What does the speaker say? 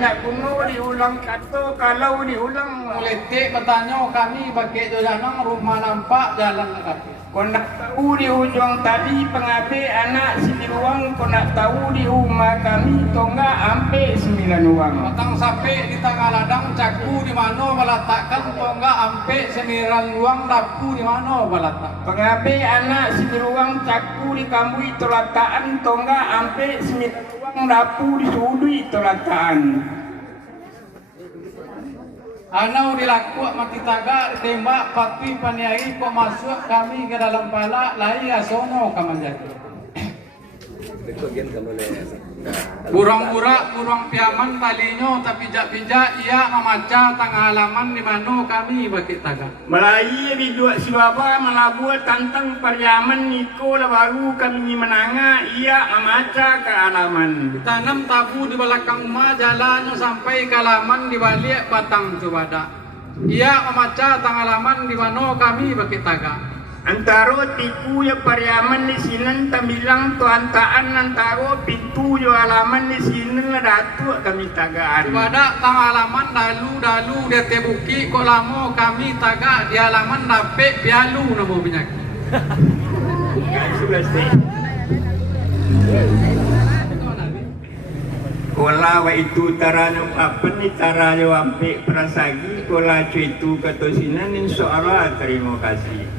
nak kuno diulang kata, kalau diulang Letik bertanya kami bagi jalan rumah nampak jalan kaki. kau nak tahu di ujung tadi pengabe anak siliruang, kau nak tahu di rumah kami tonga ampe 9 uang. Matang sampai di tengah ladang caku di mana meletakkan tonga ampe 9 uang dapu di mana meletak. Pengabe anak siliruang caku di kambui tolataan tonga ampe 9 uang dapu di sudui tolataan. Anau dilakuak mati taga ditembak pati paniai kok masuk kami ke dalam pala lai asono kamanjati. Burang-burak, burang piaman talinyo tapi jak-bijak ia memaca tengah halaman di mana kami bagi taga. Melai di dua silaba melabur tantang pariaman niko lah baru kami menanga ia memaca ke halaman. Tanam tabu di belakang rumah jalannya sampai ke halaman di balik batang cubada. Ia memaca tengah halaman di mana kami bagi taga. Antaro tiku ya pariaman di sini tambilang tuantaan antaro pintu yo halaman di sini lah datu kami tagaan. Cubada tengah halaman dalu dia tebuki kok lama kami taga di halaman dapet pialu nama penyakit. Kola wa itu taranya apa nih taranya ampe prasagi kola itu kata sinan insyaallah terima kasih.